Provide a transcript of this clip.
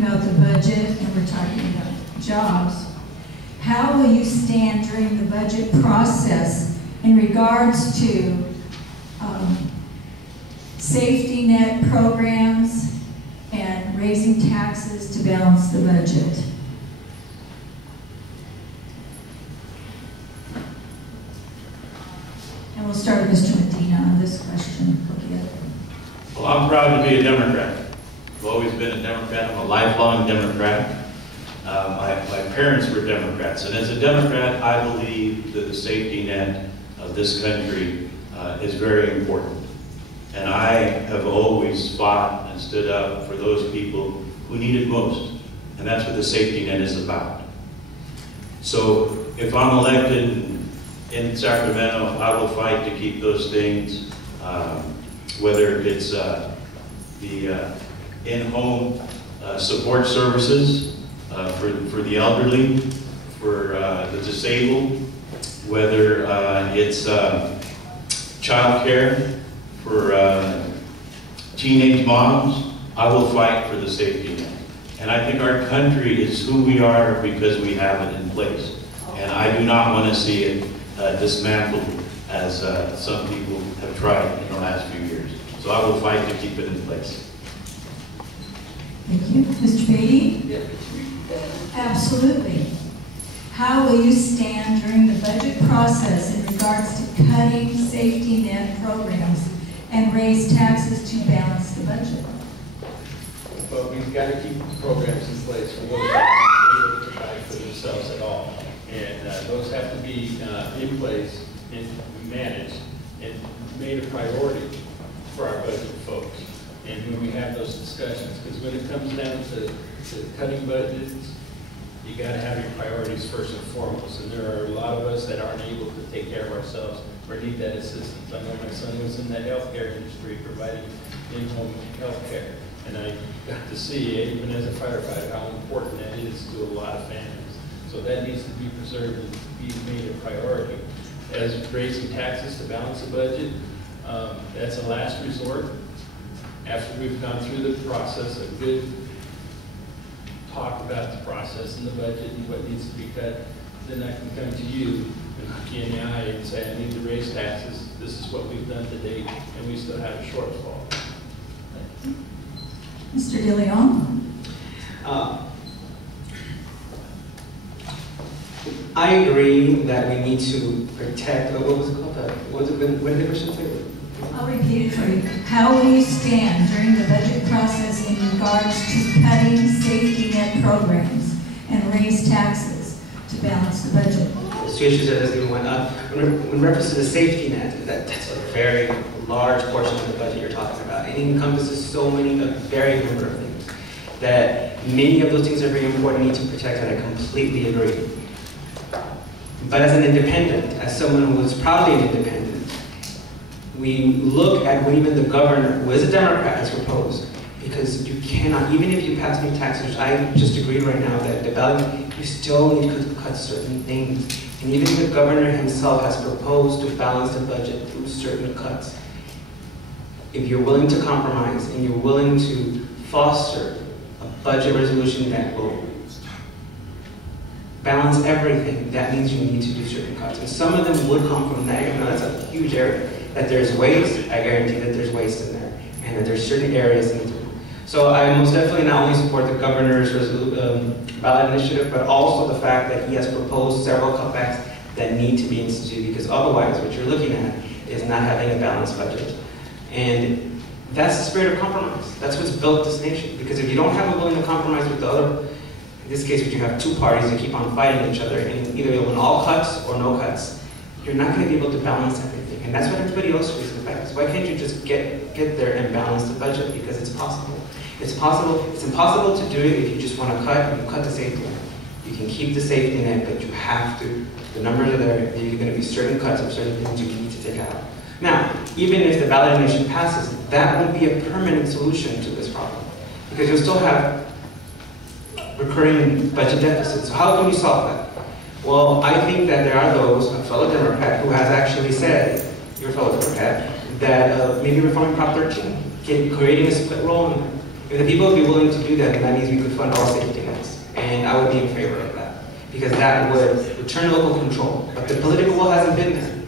talking about the budget and we're talking about jobs, how will you stand during the budget process in regards to safety net programs and raising taxes to balance the budget? And we'll start with Mr. Medina on this question. Well, I'm proud to be a Democrat. I've always been a Democrat. I'm a lifelong Democrat. My parents were Democrats, and as a Democrat, I believe that the safety net of this country is very important. And I have always fought and stood up for those people who need it most, and that's what the safety net is about. So if I'm elected in Sacramento, I will fight to keep those things, whether it's the in-home support services for the elderly, for the disabled, whether it's child care for teenage moms. I will fight for the safety net. And I think our country is who we are because we have it in place. And I do not want to see it dismantled as some people have tried in the last few years. So I will fight to keep it in place. Thank you. Mr. Beatty? Yeah. Absolutely. How will you stand during the budget process in regards to cutting safety net programs and raise taxes to balance the budget? But we've got to keep programs in place for those that aren't able to provide for themselves at all. And those have to be in place and managed and made a priority for our budget folks. And when we have those discussions, because when it comes down to cutting budgets, you got to have your priorities first and foremost. And there are a lot of us that aren't able to take care of ourselves or need that assistance. I know my son was in the healthcare industry providing in-home health care. And I got to see, even as a firefighter, how important that is to a lot of families. So that needs to be preserved and be made a priority. As raising taxes to balance the budget, that's a last resort. After we've gone through the process, a good talk about the process and the budget and what needs to be cut, then I can come to you and look you in the eye and say, I need to raise taxes. This is what we've done to date, and we still have a shortfall. Mr. DeLeon? I agree that we need to protect, what was it called? What did the question say? I'll repeat it for you. How will you stand during the budget process in regards to cutting safety net programs and raise taxes to balance the budget? There's two issues that doesn't even went up. In reference to the safety net, that's a very large portion of the budget you're talking about. It encompasses so many, a very number of things, that many of those things are very important, need to protect, and I completely agree. But as an independent, as someone who is proudly an independent, we look at what even the governor, who is a Democrat, has proposed. Because you cannot, even if you pass new taxes, which I just agreed right now that the ballot, you still need to cut certain things. And even the governor himself has proposed to balance the budget through certain cuts. If you're willing to compromise and you're willing to foster a budget resolution that will balance everything, that means you need to do certain cuts. And some of them would come from that. That's a huge area. That there's waste, I guarantee that there's waste in there. And that there's certain areas that need to. So I most definitely not only support the governor's ballot initiative, but also the fact that he has proposed several cutbacks that need to be instituted, because otherwise what you're looking at is not having a balanced budget. And that's the spirit of compromise. That's what's built this nation. Because if you don't have a willing to compromise with the other, in this case, would you have two parties that keep on fighting each other, and either you'll win all cuts or no cuts, you're not going to be able to balance everything. And that's what everybody else is about. So why can't you just get there and balance the budget? Because it's possible. It's possible. It's impossible to do it if you just want to cut, and you cut the safety net. You can keep the safety net, but you have to. The numbers are there. There are going to be certain cuts of certain things you need to take out. Now, even if the ballot initiative passes, that won't be a permanent solution to this problem, because you'll still have recurring budget deficits. So how can you solve that? Well, I think that there are those, a fellow Democrat, who has actually said, your fellow Democrat, that maybe reforming Prop 13, creating a split roll in there. If the people would be willing to do that, then that means we could fund all safety nets. And I would be in favor of that. Because that would return local control. But the political will hasn't been there.